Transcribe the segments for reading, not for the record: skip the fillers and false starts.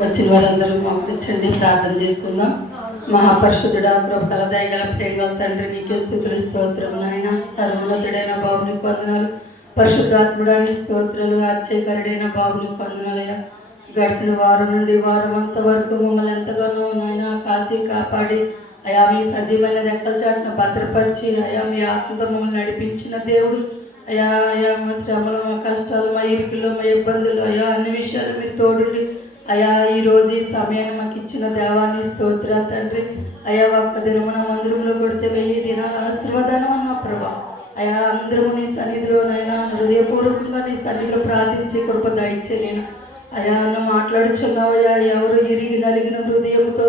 వచ్చిన వారందరూ మోకరించండి, ప్రార్థన చేసుకుందాం. మహాపరిశుద్ధుడా, కృపగల దయగల ప్రేమగల తండ్రి, నీకే స్తుతులు స్తోత్రం. నాయన సర్వోన్నతుడైన బాబు నీకు వందనాలు. పరిశుద్ధాత్ముడానికి స్తోత్రాలు. ఆశ్చర్యకరుడైన బాబు నీకు వందనాలయ్యా. గడిచిన వారం నుండి వారం అంత వరకు మమ్మల్ని ఎంతగానో నాయన కాచి కాపాడి అయా మీ సజీవమైన రెక్కల చాటున భద్రపరిచి అయా మీ ఆత్మతో మమ్మల్ని నడిపించిన దేవుడు. అయా అయా మా శ్రమలు, మా కష్టాలు, మా ఇరుకులు, మా ఇబ్బందులు, అయా అన్ని విషయాలు మీరు తోడుండి అయా ఈరోజు ఈ సమయాన్ని మాకు ఇచ్చిన దేవాన్ని స్తోత్ర తండ్రి. అయా ఒక్క దినమున మందిరంలో కొడితే 1000 దినాల ఆశీర్వాదం అన్న ప్రభా. అయా అందరము నీ సన్నిధిలో నైనా హృదయపూర్వకంగా నీ సన్నిధిలో ప్రార్థించి కృప దయచే. నేను అయా నువ్వు మాట్లాడుచున్నావయ్యా. ఎవరు ఇరిగి నలిగిన హృదయంతో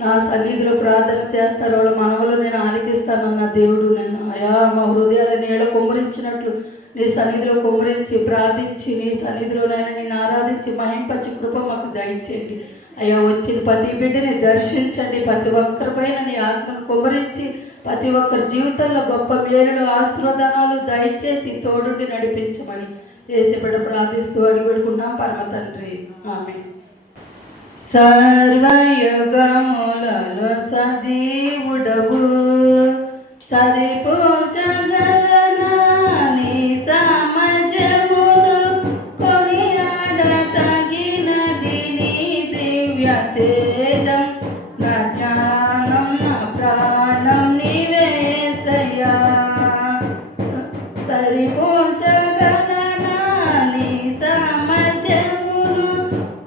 నా సన్నిధిలో ప్రార్థన చేస్తారో వాళ్ళ మనవలు నేను ఆలకిస్తానన్న దేవుడు. నేను అయా మా హృదయాలను నీడ కుమ్మరించినట్లు నీ సన్నిధిలో కుమ్మరించి ప్రార్థించి నీ సన్నిధిలోనైనా నేను ఆరాధించి మహింపరిచి కృప మాకు దయచేయండి. అయ్యా వచ్చిన ప్రతి బిడ్డని దర్శించండి. ప్రతి ఒక్కరిపైన నీ ఆత్మను కుమ్మరించి ప్రతి ఒక్కరి జీవితంలో గొప్ప మేలులు ఆశీర్వాదాలు దయచేసి తోడుండి నడిపించమని యేసుబిడ్డ ప్రార్థిస్తూ అడుగుడుకున్నాం పరమ తండ్రి, ఆమేన్. సర్వయుగములలో సజీవుడవు, సరిపోచగలనా నీ సామర్థ్యమును, కొనియాడతగినది నీ దివ్య తేజం. నా జ్ఞానం నా ప్రాణం నీవే యేసయ్యా. సరిపోచగలనా నీ సామర్థ్యమును,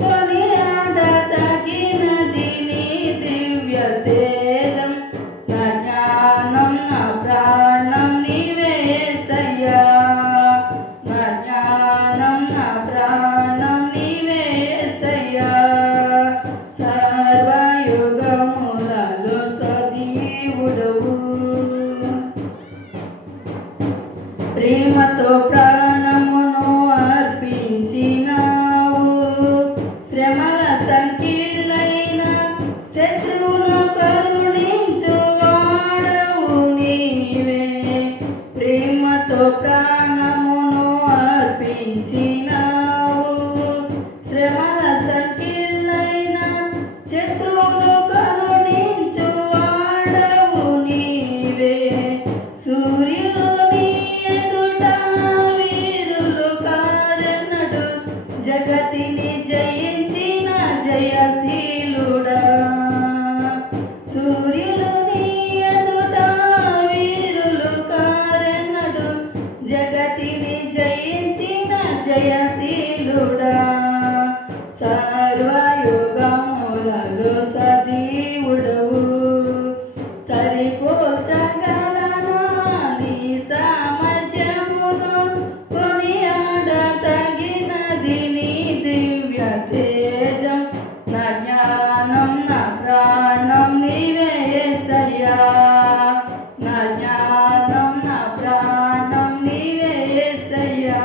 కొనియాడతగినది నీ దివ్య తేజం. నా జ్ఞానం నా ప్రాణం నీవే యేసయ్యా. నా జ్ఞానం నా ప్రాణం నీవే యేసయ్యా. సర్వయుగములలో సజీవుడవు, ప్రేమతో ప్రాణమును అర్పించినావు. శ్రమల సంకీర్ణైన శత్రువును కరుణించు వాడవు నీవే. ప్రేమతో ప్రాణమును అర్పించినావు. శ్రమల సంకీర్ణైన శత్రువును కరుణించు వాడవు నీవే. సూర్యుని ఎదుట వీరులు కారెన్నడు, జగతిని జయించిన జయశీలుడా. సూర్యుని ఎదుట వీరులు కారెన్నడు, జగతిని జయించిన జయశీలుడా. సర్వయుగములలో సజీవుడవు, సరిపోచగలనా నీ సామర్థ్యమును, కొనియాడతగినది నీ దివ్య తేజం. నా జ్ఞానం నా ప్రాణం నీవే యేసయ్యా. నా జ్ఞానం నా ప్రాణం నీవే యేసయ్యా.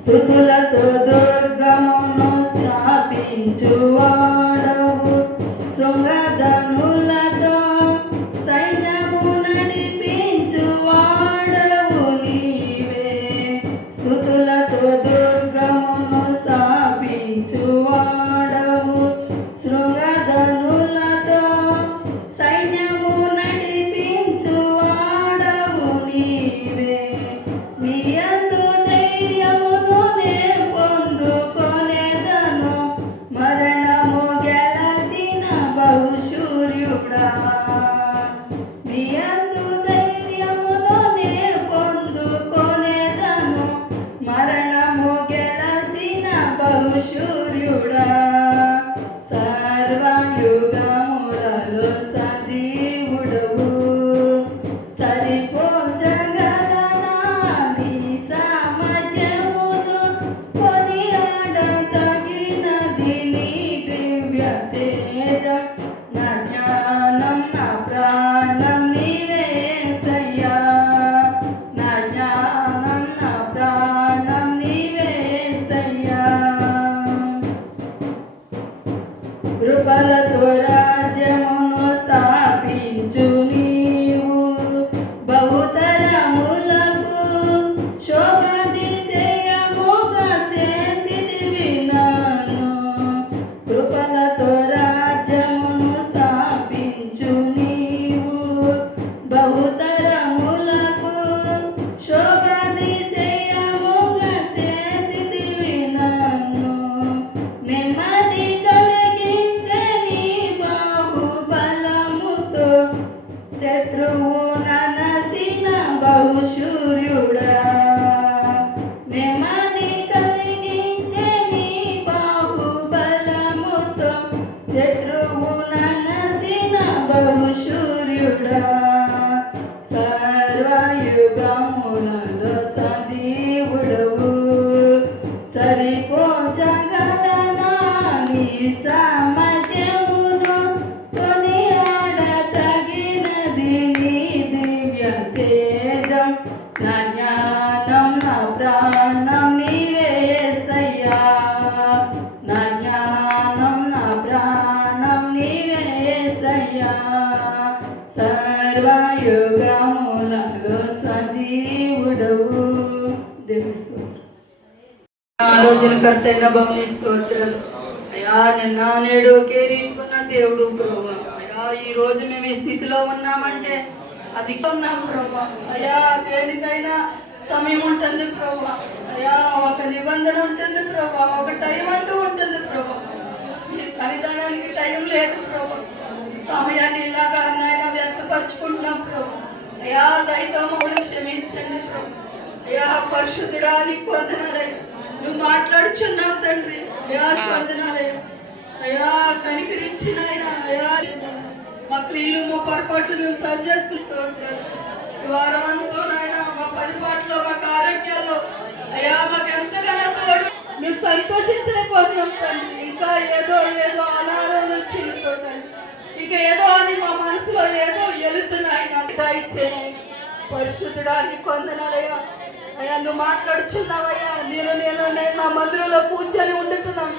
స్తుతులతో దుర్గమును స్థాపించువాడవు, సుగధనులతో సైన్యము నడిపించువాడవు నీవే. స్తుతులతో దుర్గమును స్థాపించువాడవు, శృంగధనులతో సైన్యము నడిపించువాడవు నీవే. నీ యందు ధైర్యమును నే పొందుకొనేదను, మరణము గెలచిన బహుశూర్యుడా. నీ యందు ధైర్యమును నే పొందుకొనేదను, మరణము గెలచిన బహుశూర్యుడా. సర్వయుగములలో సజీవుడవు, సరిపోచగలనా నీ సామర్థ్యమును, కొనియాడతగినది నీ దివ్య తేజం. నా జ్ఞానం నా ప్రాణం నీవే యేసయ్యా. నా జ్ఞానం నా ప్రాణం నీవే యేసయ్యా. సమాజమును కొనియాడతగినది నీ దివ్య తేజం. నా జ్ఞానం నా ప్రాణం నీవే యేసయ్యా. నా జ్ఞానం నా ప్రాణం నీవే యేసయ్యా. సర్వయుగములలో సజీవుడవు. దేవుని స్తోత్రం. ఆలోచనకర్త అయిన భవని స్తోత్రాలు అయ్యా. నిన్న నేడు ఒకే రీతికున్న దేవుడు ప్రభు. అయ్యా ఈ రోజు మేము ఈ స్థితిలో ఉన్నామంటే అది ఉన్నాం ప్రభు. అయ్యా దేనికైనా సమయం ఉంటుంది ప్రభు. అయ్యా ఒక నిబంధన ఉంటుంది ప్రభు. ఒక టైం అంటూ ఉంటుంది ప్రభు. ఈ సన్నిధానానికి టైం లేదు ప్రభు. సమయాన్ని ఇలాగా నాయన వ్యక్తపరచుకుంటున్నాం ప్రభు. అయ్యా దయతో మమ్మల్ని క్షమించండి ప్రభు. అయ్యా పరిశుద్ధుడా నీకు వందనాలయ్యా. నువ్వు మాట్లాడుచున్నావు తండ్రి. అయ్యా వందనాలయ్యా. అయ్యా కనికరించిన అయ్యా మా క్రియలు మా పొరపాట్లు మేము సరి చేసుకుంటాం. ఈ వారం అంతా నాయన మా పరిపాట్లో మాకు ఆరోగ్యాలు అయ్యా మాకు ఎంతగానో తోడు. మేము సంతోషించలేకపోతున్నాం తండ్రి. ఇంకా ఏదో ఏదో అనారోగ్యం వచ్చింది. ఇక ఏదో అని మా మనసులో ఏదో వెళుతున్నాయి. దయచేయి పరిశుద్ధుడా నీకు వందనాలయ్యా. అయ్యా నువ్వు మాట్లాడుచున్నావయ్యా. నేను నా మందిరంలో కూర్చొని ఉండుతున్నాను.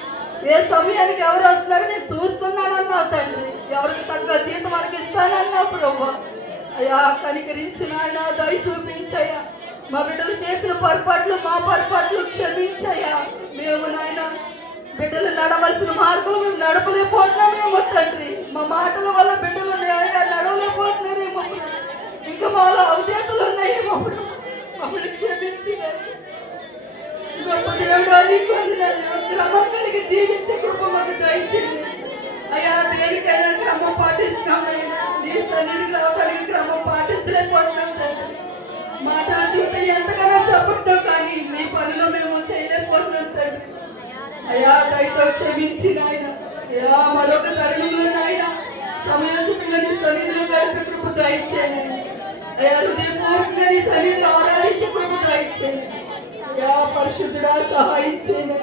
ఏ సమయానికి ఎవరు వస్తున్నారో నేను చూస్తున్నానన్నావు తండ్రి. ఎవరికి తగ్గ జీతం మనకి ఇస్తానన్నావు ప్రభు. అయ్యా కనికరించిన ఆయన దయ చూపించయ్యా. మా బిడ్డలు చేసిన పొరపాట్లు మా పొరపాట్లు క్షమించయ్యా. మేము నాయన బిడ్డలు నడవలసిన మార్గం మేము నడపలేకపోతున్నామేమో తండ్రి. మా మాటల వల్ల బిడ్డలు నడవలేకపోతున్నారేమో. ఇంకా మాలో అవధేతలు ఉన్నాయేమో. మమ్మల్ని క్షమించి గొప్ప దేవుడానికి క్రమం కలిగి జీవించే కృప మాకు దయచేయండి అయ్యా. దేనికైనా క్రమం పాటిస్తామయ్యా. నీ సన్నిధికి రావడానికి క్రమం పాటించలేకపోతున్నాం తండ్రి. మాట చూప ఎంతగానో చెప్పటం కానీ నీ పనిలో మేము చేయలేకపోతున్నాం తండ్రి. అయ్యా దయతో క్షమించిన ఆయన అయ్యా మరొక తరుణంలో ఆయన సమయం చూపిన నీ సన్నిధిలో గడిపే కృప దయచేయండి అయ్యా. హృదయపూర్వకంగా నీ సన్నిధిలో ఆరాధించే కృప దయచేయండి అయ్యా. పరిశుద్ధుడా సహాయం చేయండి.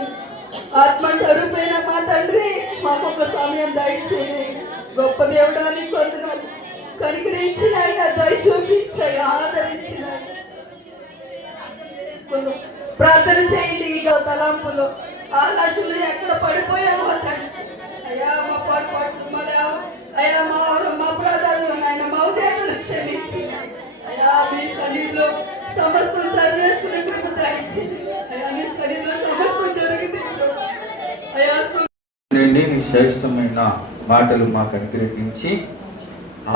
ఆత్మ స్వరూపైన మా తండ్రి మాకు ఒక సమయం దయచేయండి. గొప్ప దేవుడా నీకు వందనాలు. కనికరించిన ఆయన దయ చూపించాయి ఆదరించిన ప్రార్థన చేయండి. ఈ తలంపులో ఆకాశంలో ఎక్కడ పడిపోయామో తండ్రి అయ్యా మా పొరపాటు అయ్యా మా ప్రాధాన్యం ఆయన మా ఉదయాలు క్షమించి అయ్యా మీ సన్నిధిలో సమస్తం సరిచేసుకునే కృప దయచేయండి అయ్యా. నీ సన్నిధిలో సమస్తం జరిగింది అయ్యా. నీ శ్రేష్టమైన మాటలు మాకు అనుగ్రహించి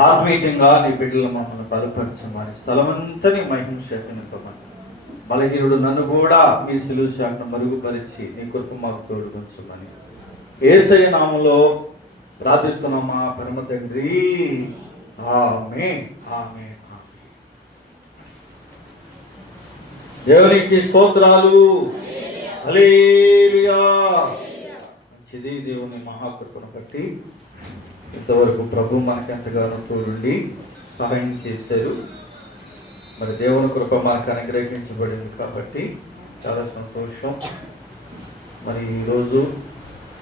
ఆత్మీయంగా నీ బిడ్డలు మమ్మల్ని బలపరచమని స్థలమంతని మహిమ శాఖనివ్వమని బలహీనుడు నన్ను కూడా మీ సిలువ శాఖను మరుగుపరిచి నీ కొరకు మాకు తోడుకొంచమని యేసయ్య నామములో ప్రార్థిస్తున్నాం మా పరమ తండ్రి. ఆమేన్ ఆమేన్. దేవునికి స్తోత్రాలు. హల్లెలూయా. మంచిది. దేవుని మహాకృపను బట్టి ఇంతవరకు ప్రభు మనకి ఎంతగానో తోడుండి సహాయం చేశారు. మరి దేవుని కృప మనకు అనుగ్రహించబడింది కాబట్టి చాలా సంతోషం. మరి ఈరోజు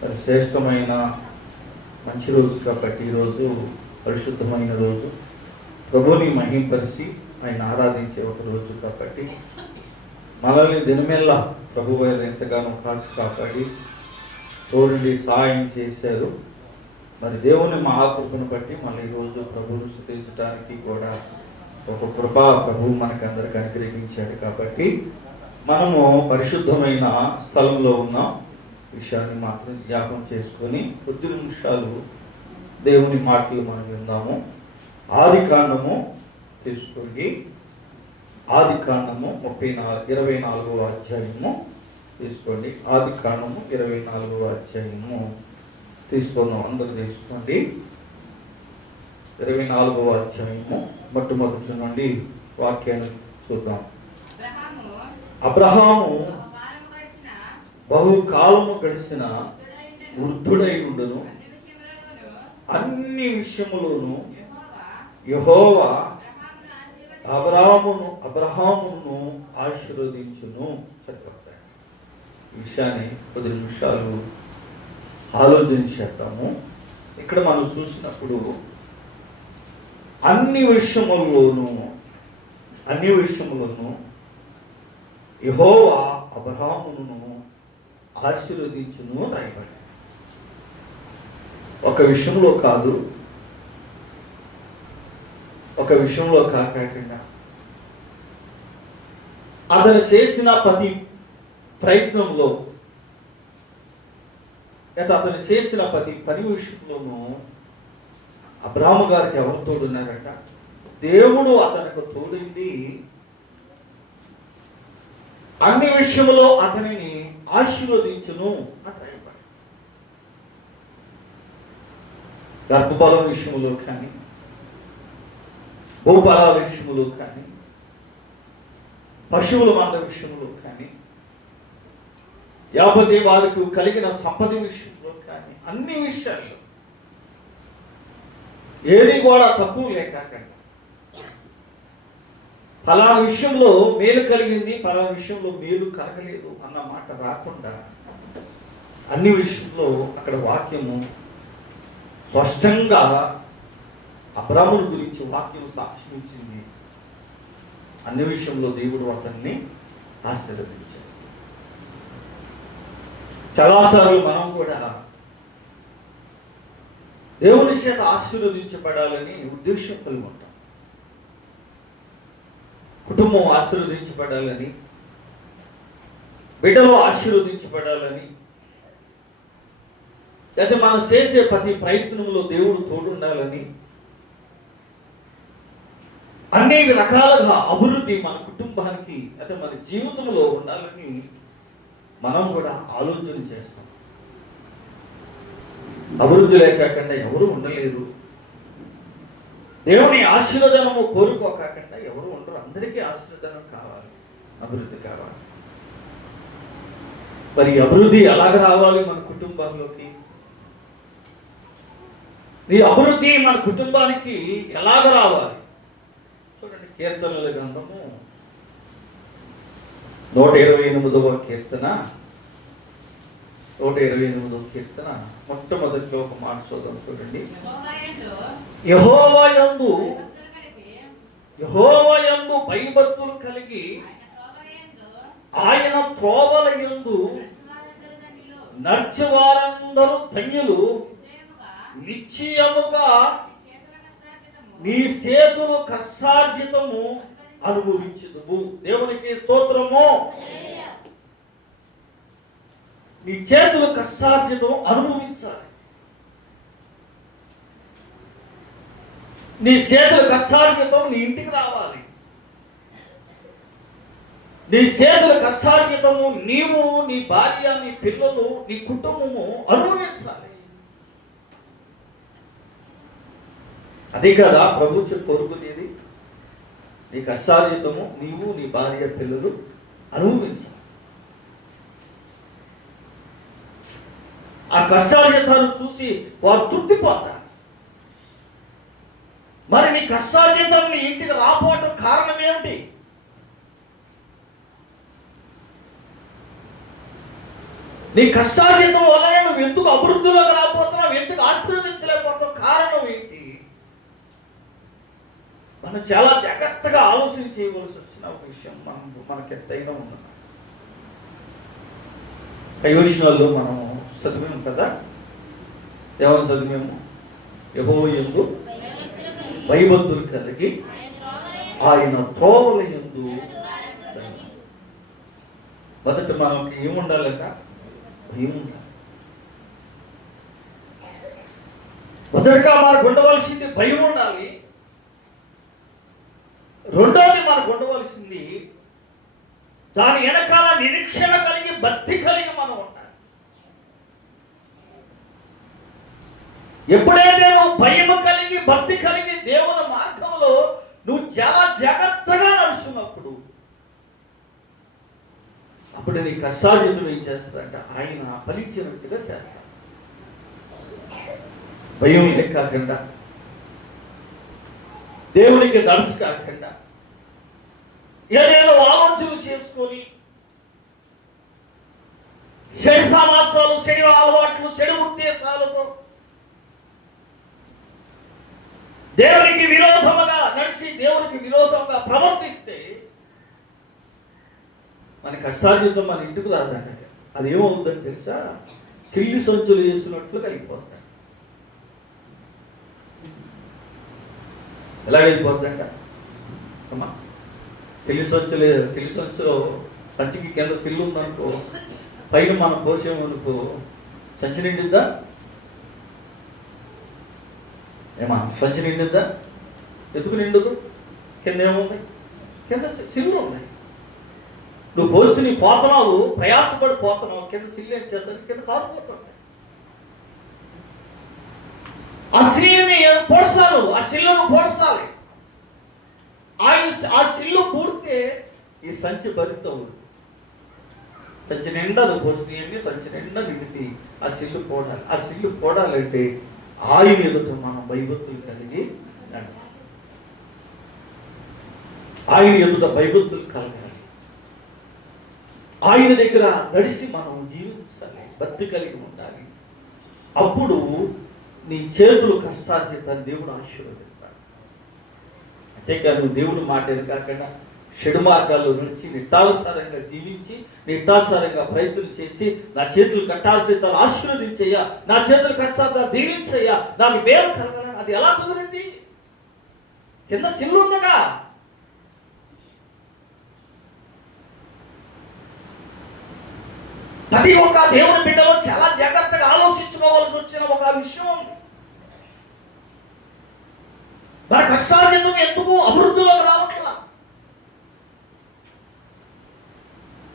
మరి శ్రేష్టమైన మంచి రోజు కాబట్టి ఈరోజు పరిశుద్ధమైన రోజు, ప్రభుని మహింపరిచి ఆయన ఆరాధించే ఒక రోజు కాబట్టి మనల్ని దినమెల్లా ప్రభు వారు ఎంతగానో కాల్చి కాపాడి తోడుండి సహాయం చేశారు. మరి దేవుని మహాకృపను బట్టి మళ్ళీ ఈరోజు ప్రభువును స్తుతించడానికి కూడా ఒక కృప ప్రభువు మనకు అందరికి అనుగ్రహించాడు కాబట్టి మనము పరిశుద్ధమైన స్థలంలో ఉన్న విషయాన్ని మాత్రం జ్ఞాపకం చేసుకొని కొద్ది నిమిషాలు దేవుని మాటలు మనం విందాము. ఆదికాండము తీసుకోండి. ఆదికాండము 24వ అధ్యాయము తీసుకోండి. ఆదికాండము 24వ అధ్యాయము తీసుకుందాం. అందరూ తీసుకోండి. 24వ అధ్యాయము మొట్టమొదటి నుండి వాక్యాన్ని చూద్దాం. అబ్రహాము బహుకాలము గడిచిన వృద్ధుడై ఉండును, అన్ని విషయములోను యెహోవా అబ్రహామును ఆశీర్వదించును. చెప్పండి ఈ విషయాన్ని 10 నిమిషాలు ఆలోచన చేద్దాము. ఇక్కడ మనం చూసినప్పుడు అన్ని విషయముల్లోనూ యెహోవా అబ్రహామును ఆశీర్వదించును రాయబడి. ఒక విషయంలో కాదు, ఒక విషయంలో కాకుండా అతను చేసిన ప్రతి ప్రయత్నంలో లేదా అతను చేసిన ప్రతి పని విషయంలోనూ అబ్రాహాము గారికి ఎవరు తోడున్నారట? దేవుడు అతనికి తోడింది. అన్ని విషయంలో అతనిని ఆశీర్వదించును అని రాయబడింది. గర్భఫలం విషయంలో కానీ, భూఫలాల విషయంలో కానీ, పశువుల మంద విషయంలో కానీ, యావదే వారికి కలిగిన సంపద విషయంలో కానీ, అన్ని విషయాల్లో ఏది కూడా తక్కువ లేకుండా ఫలానా విషయంలో మేలు కలిగింది, ఫలానా విషయంలో మేలు కలగలేదు అన్న మాట రాకుండా అన్ని విషయంలో అక్కడ వాక్యము స్పష్టంగా అబ్రాహాము గురించి వాక్యం సాక్ష్యం ఇచ్చింది. అన్ని విషయంలో దేవుడు అతన్ని ఆశీర్వదించాడు. చాలాసార్లు మనం కూడా దేవుని చేత ఆశీర్వదించబడాలని ఉద్దేశం కలిగి ఉంటాం. కుటుంబం ఆశీర్వదించబడాలని, బిడ్డలు ఆశీర్వదించబడాలని, అయితే మనం చేసే ప్రతి ప్రయత్నంలో దేవుడు తోడుండాలని, అన్ని రకాలుగా అభివృద్ధి మన కుటుంబానికి అయితే మన జీవితంలో ఉండాలని మనం కూడా ఆలోచన చేస్తాం. అభివృద్ధి లేకుండా ఎవరు ఉండలేరు. దేవుని ఆశీర్వాదము కోరుకోకుండా ఎవరు ఉండరు. అందరికీ ఆశీర్వాదం కావాలి, అభివృద్ధి కావాలి. మరి అభివృద్ధి ఎలాగ రావాలి మన కుటుంబంలోకి? ఈ అభివృద్ధి మన కుటుంబానికి ఎలాగ రావాలి? చూడండి, కీర్తనల గ్రంథము 128వ కీర్తన, 128వ కీర్తన మొట్టమొదటిలో ఒక మాట చూద్దాం. చూడండి, యెహోవా యందు భయభక్తులు కలిగి ఆయన త్రోవల యందు నడిచేవారందరూ ధన్యులు. నిశ్చయముగా నీ చేతులు కష్టార్జితము అనుభవించుదువు. దేవునికి స్తోత్రము. నీ చేతులు కష్టార్జితం అనుభవించాలి. నీ చేతుల కష్టార్జితం నీ ఇంటికి రావాలి. నీ చేతుల కష్టార్జితము నీవు, నీ భార్య, నీ పిల్లలు, నీ కుటుంబము అనుభవించాలి. అదే కదా ప్రభు కోరుకునేది. నీ కష్టార్జితము నీవు, నీ భార్య, పిల్లలు అనుభవించాలి. ఆ కష్టార్జితాన్ని చూసి వారు తృప్తి పొందాలి. మరి నీ కష్టార్జితం నీ ఇంటికి రాపోవటం కారణం ఏమిటి? నీ కష్టార్జితం వల్ల నువ్వు ఎందుకు అభివృద్ధిలోకి రాపోతున్నావు, ఎందుకు ఆశీర్వదించలేకపోతున్నావు? కారణం ఏంటి? మనం చాలా జాగ్రత్తగా ఆలోచన చేయవలసి వచ్చిన ఒక విషయం మనకి ఎంతైనా ఉన్నది. కైవచనాల్లో మనం చదివాము కదా, ఏమని చదివాము? యెహోవా యందు భయభక్తులు కలిగి ఆయన త్రోవల యందు. మొదట మనకి ఏముండాలట? భయం ఉండాలి. మొదటగా మనకు ఉండవలసింది భయం ఉండాలి. రెండోది మనకు ఉండవలసింది దాని వెనకాల నిరీక్షణ కలిగి, భక్తి కలిగి మనం ఉండాలి. ఎప్పుడైతే నువ్వు భయం కలిగి, భక్తి కలిగి దేవుని మార్గంలో నువ్వు చాలా జాగ్రత్తగా నడుస్తున్నప్పుడు అప్పుడు నీ కష్టార్జితం ఏం చేస్తాడంట? ఆయన ఫలించినట్టుగా చేస్తాడు. భయం కాకుండా, దేవునికి దర్శ కాకుండా, ఏదేదో ఆలోచనలు చేసుకొని శేషామాసాలు చెడు అలవాట్లు, చెడు ఉద్దేశాలతో దేవునికి విరోధముగా నడిచి దేవునికి విరోధంగా ప్రవర్తిస్తే మన కష్టార్జితం మన ఇంటికి రాదండి. అది ఏమవుతుందని తెలుసా? చిల్లి సంచులు వేసినట్లు కలిగిపోతాయి. ఎలా వెళ్ళిపోద్దంట అమ్మా? చిల్లి సంచులో సంచికి కింద సిల్లు ఉందనుకో, పైన మనం పోసామనుకో సంచి నిండిద్దా? ఏమా సంచి నిండిద్దా? ఎందుకు నిండదు? కింద ఏముంది? కింద సిల్లు ఉంది. నువ్వు పోసి నీ పోతున్నావు, ప్రయాసపడి పోతున్నావు, కింద సిల్లు ఏం చేద్దాం? కింద కారుపోతుంది. ఆ సిల్లుని పోడ్చాలి, ఆ సిల్లును పోడ్చాలి. ఆ సిల్లు పూడితే ఈ సంచి భరితవు. సంచి నిండా నువ్వు పోసి సంచి నిండా నిండితే ఆ సిల్లు పోడాలి. ఆ సిల్లు పోడాలంటే ఆయన ఎదుట మనం భయభక్తులు కలిగి నడవాలి. ఆయన ఎదుట భయభక్తులు కలగాలి. ఆయన దగ్గర నడిచి మనం జీవించాలి, భక్తి కలిగి ఉండాలి. అప్పుడు నీ చేతులు కష్టార్జితాన్ని దేవుడు ఆశీర్వదిస్తాడు. అంతేకాదు నువ్వు దేవుడు మాట కాకుండా చెడు మార్గాల్లో నడిచి నిష్ఠానుసారంగా జీవించి నిష్ఠానుసారంగా ప్రయత్నం చేసి నా చేతులు కష్టార్జితాలు ఆశీర్వదించయ్యా, నా చేతులు కష్టార్థాలు దీవించయ్యా, నాకు మేలు కలగాలని అది ఎలా కుదిరింది? కింద సిల్లు ఉందగా. ప్రతి ఒక్క దేవుని బిడ్డలో చాలా జాగ్రత్తగా ఆలోచించుకోవాల్సి వచ్చిన ఒక విషయం ఉంది. మన కష్టార్జితం ఎందుకు అభివృద్ధిలోకి రావట్లా?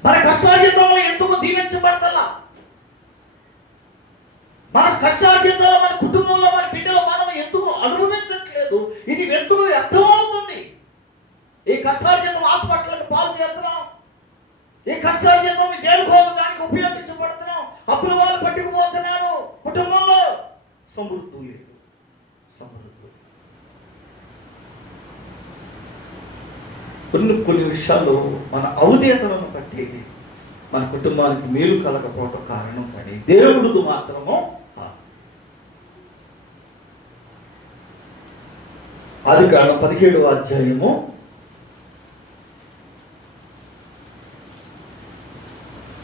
మన కష్టార్జితంలో ఎందుకు దీవించబడతలా? మన కష్టార్జితంలో మన కుటుంబంలో మన బిడ్డలో మనం ఎందుకు అనుభవించట్లేదు? ఇది ఎందుకు అర్థమవుతుంది? ఈ కష్టార్జితం హాస్పిటల్కి పాలు చేస్తున్నాం, ఈ కష్టార్జితం దేనికోదానికి ఉపయోగించబడుతున్నాం, అప్పుల వాళ్ళు పట్టుకుపోతున్నారు. కుటుంబంలో సమృద్ధి లేదు. కొన్ని విషయాల్లో మన ఔదేతలను బట్టి మన కుటుంబానికి మేలు కలగకపోవటం కారణం, కానీ దేవుడు మాత్రము ఆదికాండం 17వ అధ్యాయము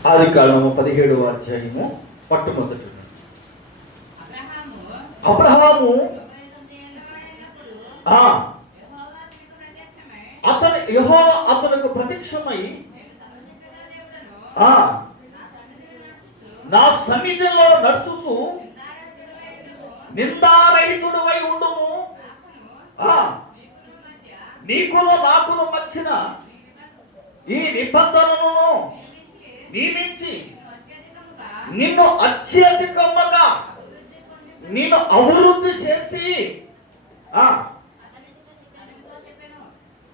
17వ అధ్యాయము మొట్టమొదటి అబ్రహాము యెహోవా అతనికి ప్రత్యక్షమై నా సన్నిధిలో నడుచుచు నిందారహితుడవై ఉండుము, నీకును నాకును మధ్యన ఈ నిబంధనను నియమించి నిన్ను అత్యధికముగా నిన్ను అభివృద్ధి చేసి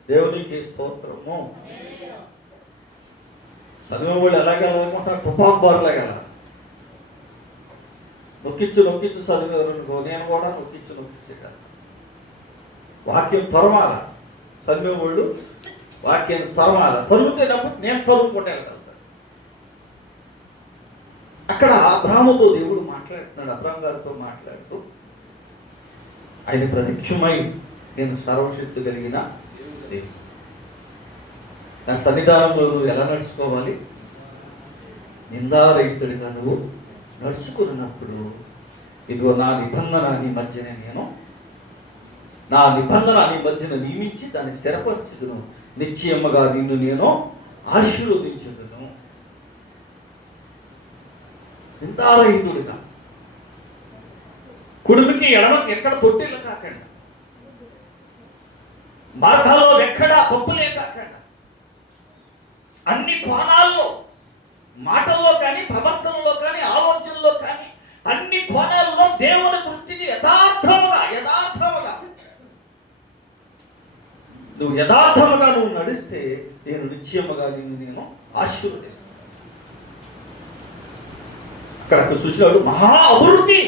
దేవునికి స్తోత్రము. చదివిన వాళ్ళు ఎలాగే అనుకుంటారు? టుపాక్ బార్లాగా నొక్కించు చదివేవారు. నేను కూడా నొక్కించేట వాక్యం తొరమాల. చదివే వాళ్ళు వాక్యం తొరమాల. తరుగుతున్నప్పుడు నేను తరుగుకుంటే వెళ్తాను. అక్కడ అబ్రాహాముతో దేవుడు మాట్లాడుతున్నాడు. అబ్రాహాం గారితో మాట్లాడుతూ ఆయన ప్రత్యక్షమై నేను సర్వశక్తి కలిగిన నా సన్నిధానంలో నువ్వు ఎలా నడుచుకోవాలి? నిందారహితుడిగా నువ్వు నడుచుకున్నప్పుడు ఇదిగో నా నిబంధన నీ మధ్యన నియమించి దాన్ని స్థిరపరచుదును, నిశ్చయముగా నిన్ను నేను ఆశీర్వదించుదును. నిందారహితుడిగా కుడిమికి ఎడమకి ఎక్కడ తొట్టిల్లు కాకండి, మార్గాల్లో ఎక్కడా పప్పులే కాకండి, అన్ని కోణాల్లో మాటల్లో కానీ ప్రవర్తనలో కానీ ఆలోచనలో కానీ అన్ని కోణాల్లో దేవుని దృష్టికి యథార్థముగా నువ్వు నడిస్తే నేను నిశ్చయముగా నేను ఆశీర్వదిస్తాను. అక్కడ చూసినాడు మహా అభివృద్ధి.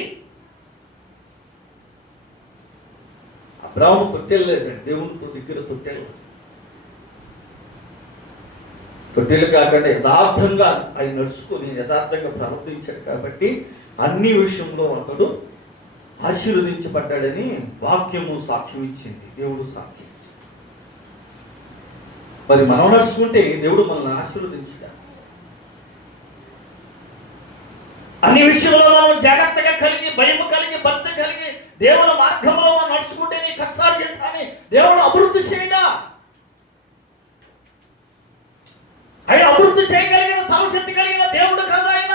అబ్రాహాము తొట్టెళ్ళలేదండి, దేవునితో దగ్గర తొట్టిలు కాకుండా యథార్థంగా ఆయన నడుచుకొని యథార్థంగా ప్రవర్తించాడు కాబట్టి అన్ని విషయంలో అతడు ఆశీర్వదించబడ్డాడని వాక్యము సాక్ష్యం ఇచ్చింది, దేవుడు సాక్ష్యం ఇచ్చింది. మరి మనం నడుచుకుంటే దేవుడు మనల్ని ఆశీర్వదించడా? అన్ని విషయంలో మనం జాగ్రత్తగా కలిగి, భయం కలిగి, భక్తి కలిగి దేవుని మార్గంలో మనం నడుచుకుంటే నీ కష్టార్జితాన్ని దేవుడు అభివృద్ధి చేయడా? ఆయన అభివృద్ధి చేయగలిగిన సమశక్తి కలిగిన దేవుడు కదా ఆయన.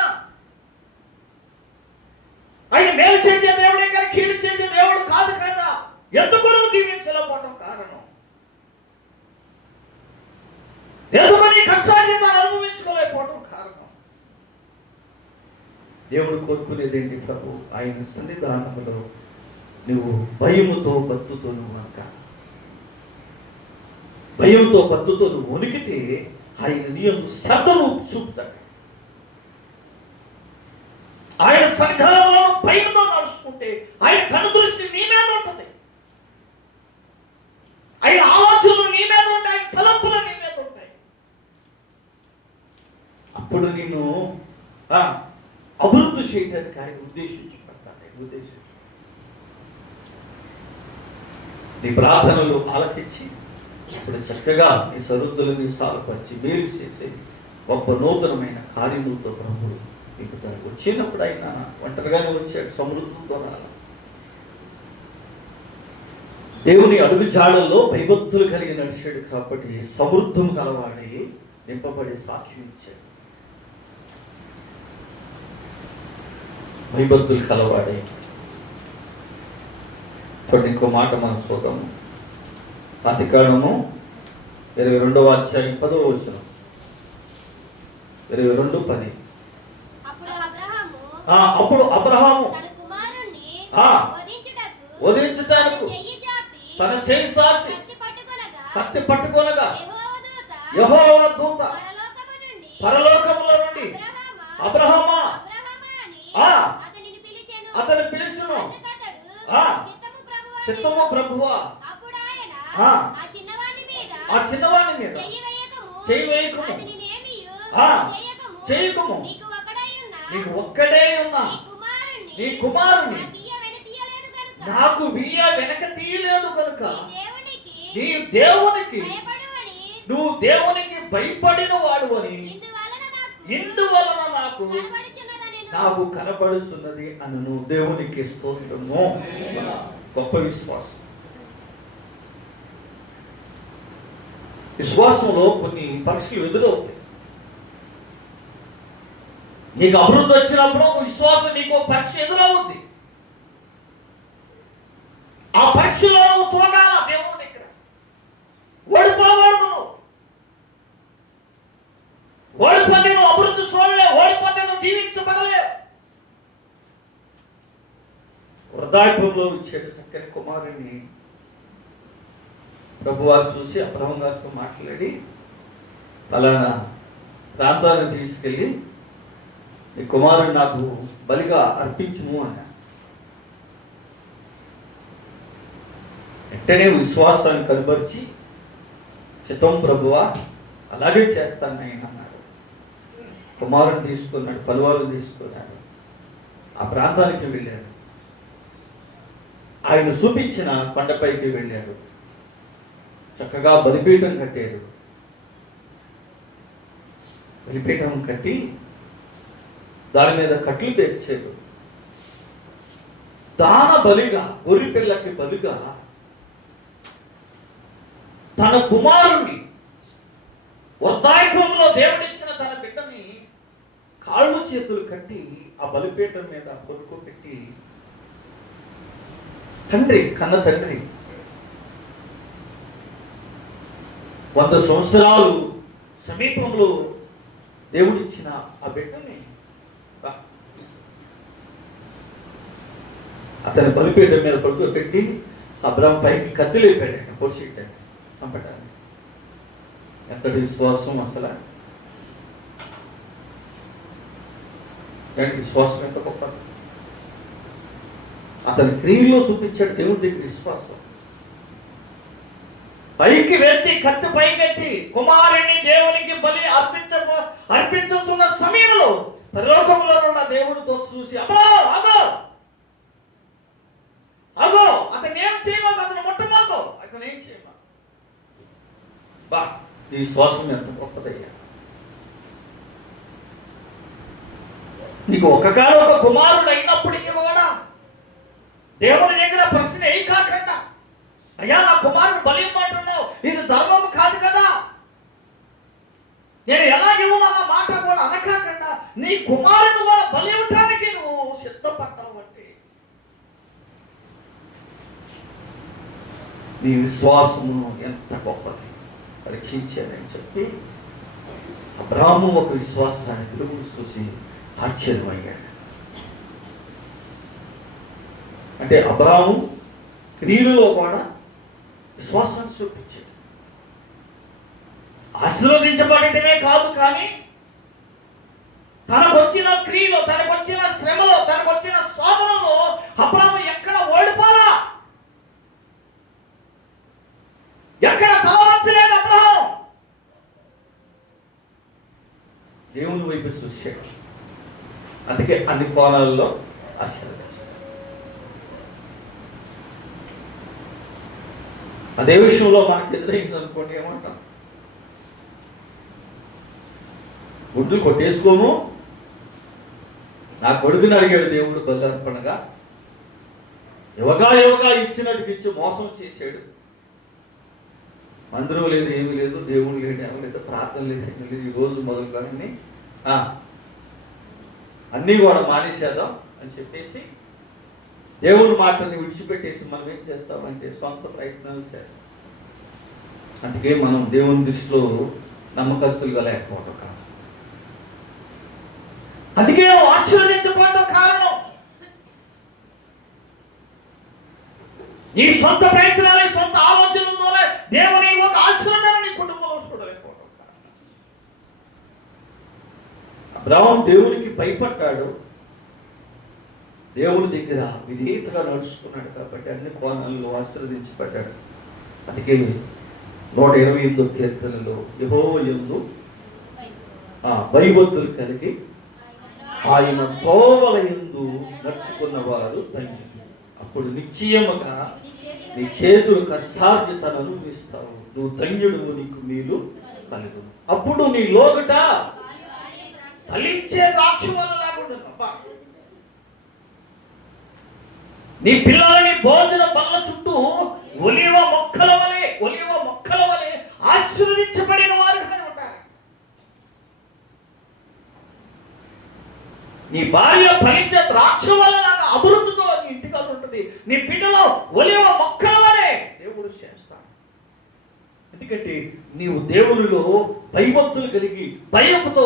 ఆయన మేలు చేసే దేవుడే కానీ కీడు చేసే దేవుడు కాదు కదా. ఎందుకు నువ్వు దీవించలేకపోవడం కారణం? ఎందుకు నీ కష్టార్జితాన్ని అనుభవించుకోలేకపోవడం కారణం? దేవుడు కోరుకునేదేంటి ప్రభు? ఆయన సన్నిధానంలో నువ్వు భయముతో భక్తుతో నువ్వు అనక, భయంతో భక్తుతో నువ్వు వణికితే ఆయన నియమం శ్రద్ధను చూపుతాడు. ఆయన సన్నిధానంలో భయంతో నడుచుకుంటే ఆయన కనుదృష్టి నీ మీద ఉంటుంది, ఆయన ఆలోచనలు నీ మీద ఉంటాయి, ఆయన తలంపులు నీ మీద ఉంటాయి. అప్పుడు నేను అభివృద్ధి చేయడానికి ఆయన ఉద్దేశించబడతాడు. నీ ప్రార్థనలు ఆలకించి ఇప్పుడు చక్కగా నీ సరుద్దులని సాలపరిచి మేలు చేసే గొప్ప నూతనమైన కార్యములతో ప్రభువు నీకు తనకు వచ్చినప్పుడు ఆయన ఒంటరిగానే వచ్చాడు, సమృద్ధితో రాలి. దేవుని అడుగు జాడల్లో భయభక్తులు కలిగి నడిచాడు కాబట్టి సమృద్ధం కలవాడి నింపబడే సాక్ష్యం ఇచ్చాడు. భయభక్తులు కలవాడే. ఇప్పుడు ఇంకో మాట మనం చూద్దాము. ఆదికాండము 22వ అధ్యాయం 10వ వచనం. 22:10. అప్పుడు అబ్రహాము వధించుటకు తన చేయి సాచి కత్తి పట్టుకొనగా యెహోవా దూత పరలోకములో నుండి అబ్రహామా అతని పిలిచెను. చిత్తము ప్రభువా, ఆ చిన్నవాని మీద చెయ్యి వేయకము, చేయకము, నీకు ఒక్కడే ఉన్న నీ కుమారుని నాకు వెనక తీయలేదు కనుక నీ దేవునికి నువ్వు దేవునికి భయపడిన వాడు అని ఇందువలన నాకు కనపడుతున్నది అను. దేవునికి స్తోత్రము. గొప్ప విశ్వాసం. విశ్వాసంలో కొన్ని పరీక్షలు ఎదురవుతాయి. నీకు అభివృద్ధి వచ్చినప్పుడు విశ్వాసం నీకు పరీక్ష ఎదురవుద్ది. ఆ పరీక్షలో నువ్వు తోగాల దేవుని దగ్గర. ఓడిపోకూడదు. ఓడిపోతే నువ్వు అభివృద్ధి చూడలే, ఓడిపోతే నువ్వు దీవించబడలే. వృద్ధాప్యంలో ఇచ్చాడు చక్కని కుమారుని ప్రభువారు చూసి అబ్రహం గారితో మాట్లాడి పలానా ప్రాంతాన్ని తీసుకెళ్ళి నీ కుమారుని నాకు బలిగా అర్పించుము అన్నా. వెంటనే విశ్వాసాన్ని కనబరిచి చిత్తం ప్రభువా అలాగే చేస్తాను నేను అన్నాడు. కుమారుని తీసుకున్నాడు, పలువారు తీసుకున్నాడు, ఆ ప్రాంతానికి వెళ్ళాడు. ఆయన చూపించిన కొండపైకి వెళ్ళాడు. చక్కగా బలిపీఠం కట్టాడు. బలిపీఠం కట్టి దాని మీద కట్లు తెచ్చాడు. దాన బలిగా, గొర్రె పిల్లకి బలిగా తన కుమారుణ్ణి, వృద్ధాప్యంలో దేవుడిచ్చిన తన బిడ్డని కాళ్ళు చేతులు కట్టి ఆ బలిపీఠం మీద పడుకోబెట్టి, తండ్రి, కన్న తండ్రి 100 సంవత్సరాలు సమీపంలో దేవుడిచ్చిన ఆ బిడ్డని అతని బలిపీఠం మీద పడుకోబెట్టి అబ్రహాం పైకి కత్తి లేపాడు, పొడిచిట్టాడు చంపటాన్ని. ఎంతటి విశ్వాసం అసలు! విశ్వాసం ఎంత గొప్ప! అతని క్రియలో చూపించాడు దేవుని దగ్గర విశ్వాసం. పైకి వెత్తి కత్తి పైకెత్తి కుమారుని దేవునికి బలి అర్పించుతున్న సమయంలో పరలోకంలో ఉన్న దేవుడితో చూసి అబ్బో అగో అగో అతను ఏం చేయమాకు, అతను ముట్టమాకు, అతను ఏం చేయమాకు. బా ఈ శ్వాసం ఎంత గొప్పదయ్యా. నీకు ఒక కుమారుడు అయినప్పటికీ కూడా దేవుని దగ్గర ప్రశ్న ఏ కాకుండా అయ్యా నా కుమారుడు బలి ఇవ్వమంటున్నావు, ఇది ధర్మం కాదు కదా, నేను ఎలా ఇవ్వనన్న మాట కూడా అనకాకుండా నీ కుమారుడు కూడా బలి ఇవ్వటానికి నువ్వు సిద్ధపడ్డావు అంటే నీ విశ్వాసము ఎంత గొప్పది పరీక్షించానని చెప్పి అబ్రాహాము ఒక విశ్వాసాన్ని దేవుడు చూసి ఆశ్చర్యమయ్యాడు. అంటే అబ్రాహాము క్రియలలో కూడా విశ్వాసాన్ని చూపించాడు. ఆశీర్వదించబడటమే కాదు, కానీ తనకు వచ్చిన క్రియలో, తనకు వచ్చిన శ్రమలో, తనకు వచ్చిన శోధనలో అబ్రాహాము ఎక్కడ ఓడిపోలా, ఎక్కడ కావాల్సలేదు. అబ్రాహాము దేవుని వైపు చూశాడు, అందుకే అన్ని కోణాలలో ఆశీర్వదించాడు. అదే విషయంలో మనకి ఎదురైంది అనుకోండి, ఏమంటాం, గుడ్లు కొట్టేసుకోము. నా కొడుకుని అడిగాడు దేవుడు బలిర్పణగా, యువగా ఇచ్చినట్టుకు ఇచ్చి మోసం చేశాడు. మందిరం లేదు, ఏమీ లేదు, దేవుడు లేడు, ఏమీ లేదు, ప్రార్థన లేదు, ఏమీ లేదు. ఈ రోజు మొదలు కానీ అన్నీ కూడా మానేసేద్దాం అని చెప్పేసి దేవుడి మాటని విడిచిపెట్టేసి మనం ఏం చేస్తామంటే సొంత ప్రయత్నాలు చేస్తాం. అందుకే మనం దేవుని దృష్టిలో నమ్మకస్తులుగా లేకపోవడం కాదు. అందుకే ఆశీర్వదించబడడం కారణం నీ సొంత ప్రయత్నాలు, సొంత ఆలోచనలతోనే దేవుని ఒక ఆశీర్వాదాన్ని నీ కుటుంబంలో చూడలేకపోవడం కారణం. అబ్రాహాము దేవునికి భయపడ్డాడు, దేవుని దగ్గర విధేయతగా నడుచుకున్నాడు కాబట్టి అన్ని కోణాల్లో ఆశీర్వదించబడ్డాడు. అందుకే 128వ కీర్తనలో యెహోవా యందు భయభక్తులు కలిగి ఆయన త్రోవల యందు నడుచుకున్న వారు ధన్యులు. అప్పుడు నిశ్చయముగా నీ చేతులు కష్టార్జితను అనుభవిస్తావు, నువ్వు ధన్యుడు, నీకు మేలు కలుగును. అప్పుడు నీ లోగట ఫలించే ద్రాక్ష వల్ల లేకుండా నీ పిల్లలని భోజన బల్ల చుట్టూ ఒలివ మొక్కల వలె ఆశీర్వదించబడిన వారుగానే ఉంటారు. నీ భార్య ఫలించే ద్రాక్ష వల్ల అభివృద్ధితో నీ ఇంటికి ఉంటుంది. నీ బిడ్డలో ఒలివ మొక్కల వలె దేవుడు చేస్తాడు. ఎందుకంటే నీవు దేవునిలో భయభక్తులు కలిగి భయముతో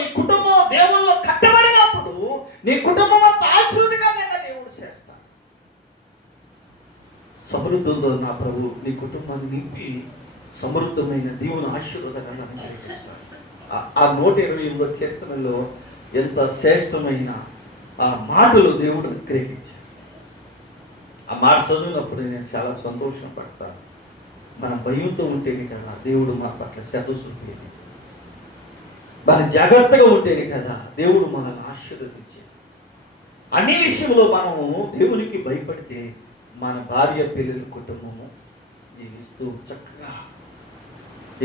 నీ కుటుంబం దేవునిలో కట్టబడినప్పుడు నీ కుటుంబం అంతా ఆశీర్వదికంగా దేవుడు చేస్తాడు. సమృద్ధంతో నా ప్రభు నీ కుటుంబాన్ని నింపి సమృద్ధమైన దేవుని ఆశీర్వాదకరంగా అనుగ్రహిస్తాడు. ఆ 128వ కీర్తనలో ఎంత శ్రేష్టమైన ఆ మాటలు దేవుడు అనుగ్రహించాడు. ఆ మాట చదివినప్పుడు నేను చాలా సంతోషం పడతాను. మనం భయంతో ఉంటేనే కదా దేవుడు మన పట్ల శ్రద్ధ చూపేది, మనం జాగ్రత్తగా ఉంటేనే కదా దేవుడు మనల్ని ఆశీర్వదించేది. అన్ని విషయంలో మనము దేవునికి భయపడితే మన భార్య పిల్లల కుటుంబము జీవిస్తూ చక్కగా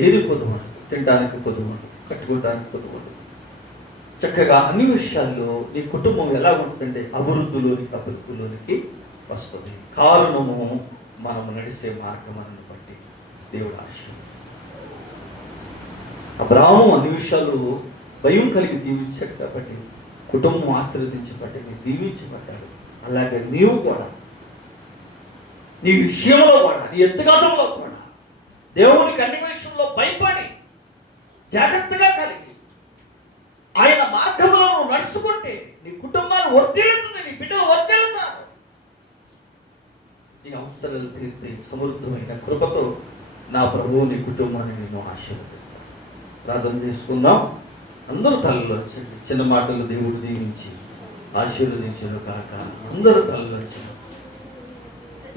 ఏది పొదువు, తినడానికి పొదువు, కట్టుకోవడానికి పొదువు, చక్కగా అన్ని విషయాల్లో నీ కుటుంబం ఎలా ఉంటుందంటే అభివృద్ధిలోనికి వస్తుంది. కారణము మనము నడిసే మార్గమని బట్టి దేవుడు ఆశీర్వదించాడు. అబ్రాహాము అన్ని విషయాలు భయం కలిగి దీవించాడు కాబట్టి కుటుంబం ఆశీర్వదించబట్టి దీవించబడ్డాడు. అలాగే నీవు కూడా నీ విషయంలో కూడా, నీ ఎత్తుగాటంలో కూడా దేవునికి అన్ని విషయంలో భయపడి జాగ్రత్తగా కలిగి ఆయన మార్గంలో నువ్వు నడుచుకుంటే నీ కుటుంబాన్ని వర్ధిల్లుతుంది, నీ బిడ్డలు వర్ధిల్లుతారు, నీ అవసరాలు తీర్తే సమృద్ధమైన కృపతో నా ప్రభువు నీ కుటుంబాన్ని నేను ఆశీర్వదిస్తాను. ప్రార్థన చేసుకుందాం. అందరూ తలలో వచ్చండి. చిన్న మాటలు దేవుడు దీవించి ఆశీర్వదించను కాక అందరూ తలలో వచ్చండి.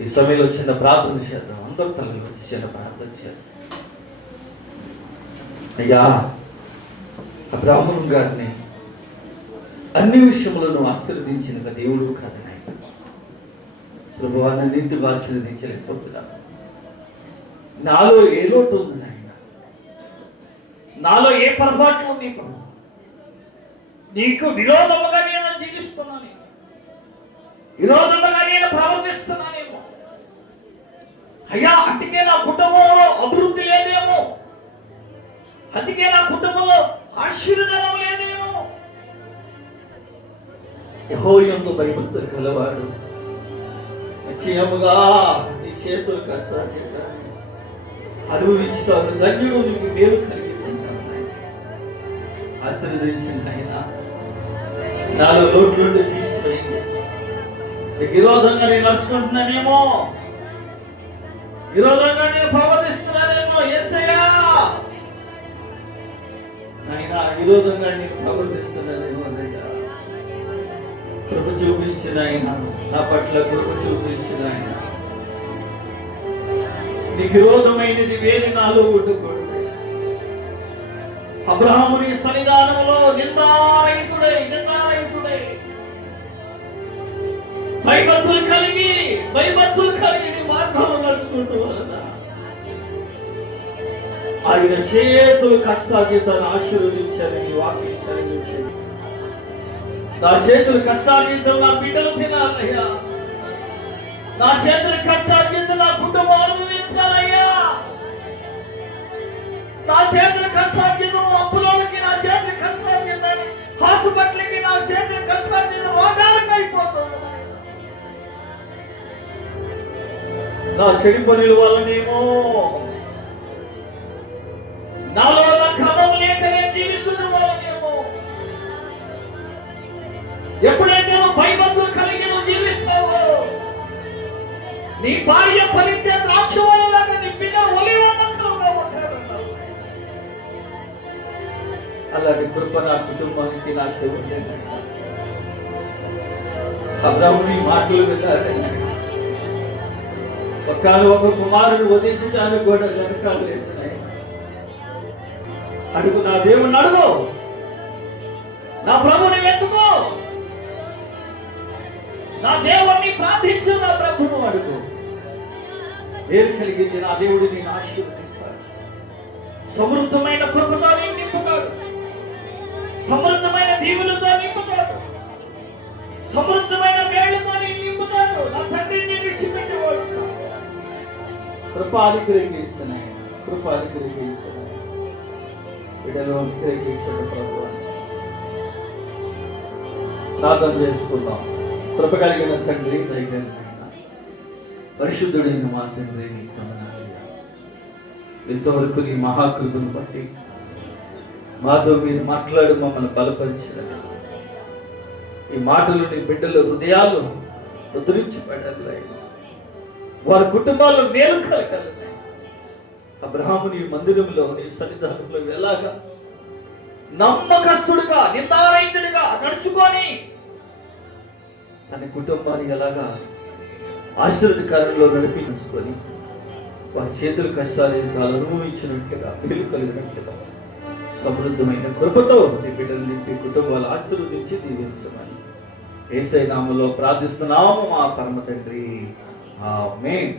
ఈ సమయంలో చిన్న ప్రార్థన చేద్దాం. అందరూ తల్లిలో చిన్న ప్రార్థన చేద్దాం. అయ్యా, అబ్రాహ్మణు గారిని అన్ని విషయములను ఆశీర్వదించిన దేవుడు కాదు నాయన. ప్రభువా, నన్ను ఎందుకు ఆశీర్వదించలేకపోతున్నా? నాలో ఏ లోటు ఉంది నాయన? నాలో ఏ పొరపాట్లు ఉంది ప్రభు? నీకు విరోధముగా నేను జీవిస్తున్నాను, విరోధముగా నేను ప్రవర్తిస్తున్నానేమో అయ్యా. అందుకే నా కుటుంబంలో అభివృద్ధి లేదేమో, అందుకే నా కుటుంబంలో ఆశీర్వాదం లేదేమో. యెహోవాయందు భయభక్తులు కలవాడు నిశ్చయముగా నీ చేతులు కసాగిగా అనుభవించుతాడు. ధన్యుడు, నీకు మేలు కలిగి ఉంటాను. ఆశీర్వదించింది ఆయన. నాలో లోట్లుండి తీసివేయండి. విరోధంగా నేను నడుచుకుంటున్నానేమో, విరోధంగా నేను ప్రవర్తిస్తున్నానేమో. యేసయ్యా, ఆయన విరోధంగా నేను ప్రవర్తిస్తున్నానేమో. అయ్యా, కృప చూపించిన ఆయన, నా పట్ల కృప చూపించిన ఆయన. నీకు విరోధమైనది వేరే నాలో ఉండకూడదు. అబ్రహాముని సన్నిధానంలో నిందారహితుడై భయభక్తులు కలిగి నీ మార్గంలో నడుచుకుంటూ వలన ఆయన చేతులు కష్టాగీతాన్ని ఆశీర్వదించారని వాక్యం చదివించారు. నా చేతులు కష్టాగీతం నా బిడ్డలు తినాలయ్యా. నా చేతులు కష్టాగీతం నా కుటుంబం అనుభవించాలయ్యా. నా చేతులు కష్టాగీతం అప్పులకి, నా చేతులు కష్టాగీతాన్ని హాస్పిటల్కి, నా చేతులు కష్టాగీతం రోగాలకు అయిపోతుంది. నా చెడు పనుల వల్లనేమో, నాలో నా క్రమం లేక నేను జీవించడం వల్లనేమో. ఎప్పుడైతే నువ్వు భయభక్తులు కలిగి నువ్వు జీవిస్తావో, నీ భార్య ఫలించే ద్రాక్ష వల్లలాగా నీ పిల్లలు ఒలివ మొక్కలుగా ఉంటారు. అలాంటి కృప నా కుటుంబానికి నాకు ఉండేది. అబ్రాహ్మణుని మాటలు విన్నారని ఒక కుమారుడు వధించడానికి కూడా వెనకాలు లేదు. అడుగు, నా దేవుణ్ణి అడుగు, నా ప్రభుని వెతుకో, నా దేవుణ్ణి ప్రార్థించు, నా ప్రభును అడుగు. వేరు కలిగింది నా దేవుడు నేను ఆశీర్వదిస్తాడు. సమృద్ధమైన కృపతో నింపుతాడు, సమృద్ధమైన దీవులతో నింపుతాడు, సమృద్ధమైన వేళ్లతో నింపుతాడు. నా తండ్రిని విడిచిపెట్టేవాడు. కృపాధిగ్రహించిన బిడ్డలో అనుగ్రహించిన ప్రభువు ప్రార్థన చేసుకుందాం. కృప కలిగిన తండ్రి, దైవమైన పరిశుద్ధుడైన మా తండ్రి, నీకు వందనాలయ్యా. ఇంతవరకు నీ మహాకృపను బట్టి మాతో మీరు మాట్లాడి మమ్మల్ని బలపరిచడం, ఈ మాటలు నీ బిడ్డల హృదయాలు ముద్రించబడాలి, వారి కుటుంబాల్లో మేలు కలగాలి. అబ్రహాముని మందిరంలో నీ సన్నిధానంలో ఎలాగా నమ్మకస్తుడుగా నిందారహితుడిగా నడుచుకొని తన కుటుంబాన్ని ఎలాగా ఆశీర్వదకరంలో నడిపించుకొని వారి చేతుల కష్టాలు అనుభవించినట్లుగా మేలు కలిగినట్లుగా సమృద్ధమైన కృపతో నీ బిడ్డలు నింపి కుటుంబాలు ఆశీర్వదించి దీవించమని యేసయ్య నామములో ప్రార్థిస్తున్నాము మా పరమ తండ్రి. ఆమేన్.